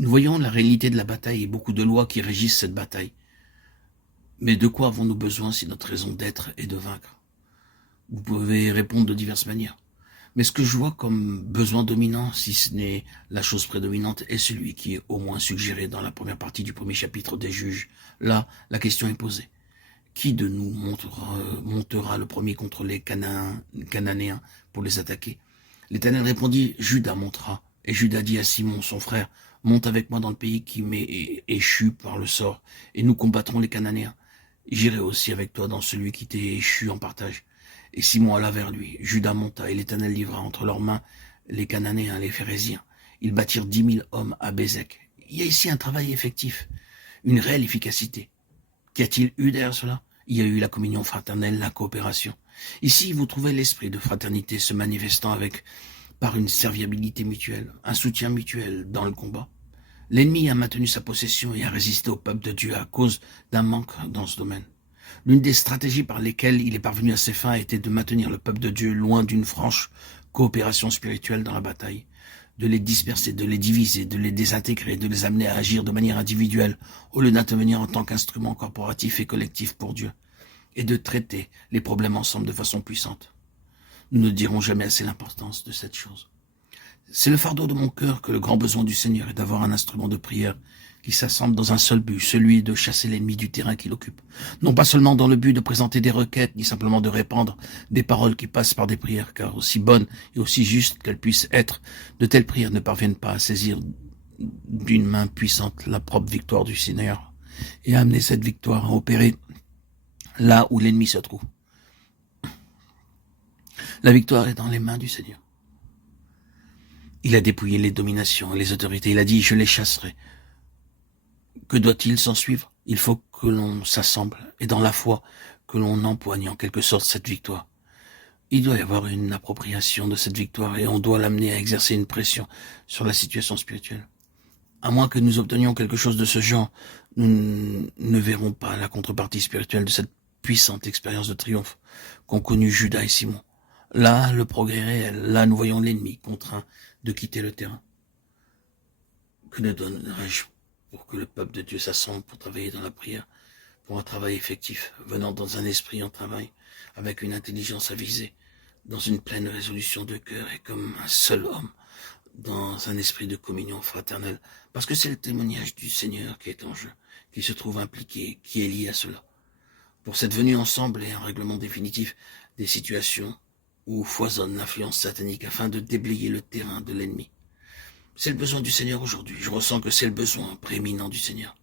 Nous voyons la réalité de la bataille et beaucoup de lois qui régissent cette bataille. Mais de quoi avons-nous besoin si notre raison d'être est de vaincre? Vous pouvez répondre de diverses manières. Mais ce que je vois comme besoin dominant, si ce n'est la chose prédominante, est celui qui est au moins suggéré dans la première partie du premier chapitre des Juges. Là, la question est posée. Qui de nous montera le premier contre les Cananéens pour les attaquer? L'Éternel répondit, Judas montera. Et Judas dit à Simon, son frère, monte avec moi dans le pays qui m'est échu par le sort, et nous combattrons les Cananéens. J'irai aussi avec toi dans celui qui t'est échu en partage. Et Simon alla vers lui. Judas monta, et l'Éternel livra entre leurs mains les Cananéens, les Phéréziens. Ils bâtirent 10 000 hommes à Bézek. Il y a ici un travail effectif, une réelle efficacité. Qu'y a-t-il eu derrière cela? Il y a eu la communion fraternelle, la coopération. Ici, vous trouvez l'esprit de fraternité se manifestant par une serviabilité mutuelle, un soutien mutuel dans le combat. L'ennemi a maintenu sa possession et a résisté au peuple de Dieu à cause d'un manque dans ce domaine. L'une des stratégies par lesquelles il est parvenu à ses fins était de maintenir le peuple de Dieu loin d'une franche coopération spirituelle dans la bataille, de les disperser, de les diviser, de les désintégrer, de les amener à agir de manière individuelle au lieu d'intervenir en tant qu'instrument corporatif et collectif pour Dieu, et de traiter les problèmes ensemble de façon puissante. Nous ne dirons jamais assez l'importance de cette chose. C'est le fardeau de mon cœur que le grand besoin du Seigneur est d'avoir un instrument de prière qui s'assemble dans un seul but, celui de chasser l'ennemi du terrain qu'il occupe. Non pas seulement dans le but de présenter des requêtes, ni simplement de répandre des paroles qui passent par des prières, car aussi bonnes et aussi justes qu'elles puissent être, de telles prières ne parviennent pas à saisir d'une main puissante la propre victoire du Seigneur et à amener cette victoire à opérer là où l'ennemi se trouve. La victoire est dans les mains du Seigneur. Il a dépouillé les dominations et les autorités. Il a dit, je les chasserai. Que doit-il s'en suivre? Il faut que l'on s'assemble et dans la foi que l'on empoigne en quelque sorte cette victoire. Il doit y avoir une appropriation de cette victoire et on doit l'amener à exercer une pression sur la situation spirituelle. À moins que nous obtenions quelque chose de ce genre, nous ne verrons pas la contrepartie spirituelle de cette puissante expérience de triomphe qu'ont connue Judas et Simon. Là, le progrès est réel. Là, nous voyons l'ennemi contraint de quitter le terrain. Que ne donnerais-je pour que le peuple de Dieu s'assemble pour travailler dans la prière, pour un travail effectif, venant dans un esprit en travail, avec une intelligence avisée, dans une pleine résolution de cœur et comme un seul homme, dans un esprit de communion fraternelle, parce que c'est le témoignage du Seigneur qui est en jeu, qui se trouve impliqué, qui est lié à cela. Pour cette venue ensemble et un règlement définitif des situations où foisonne l'influence satanique afin de déblayer le terrain de l'ennemi. C'est le besoin du Seigneur aujourd'hui. Je ressens que c'est le besoin prééminent du Seigneur.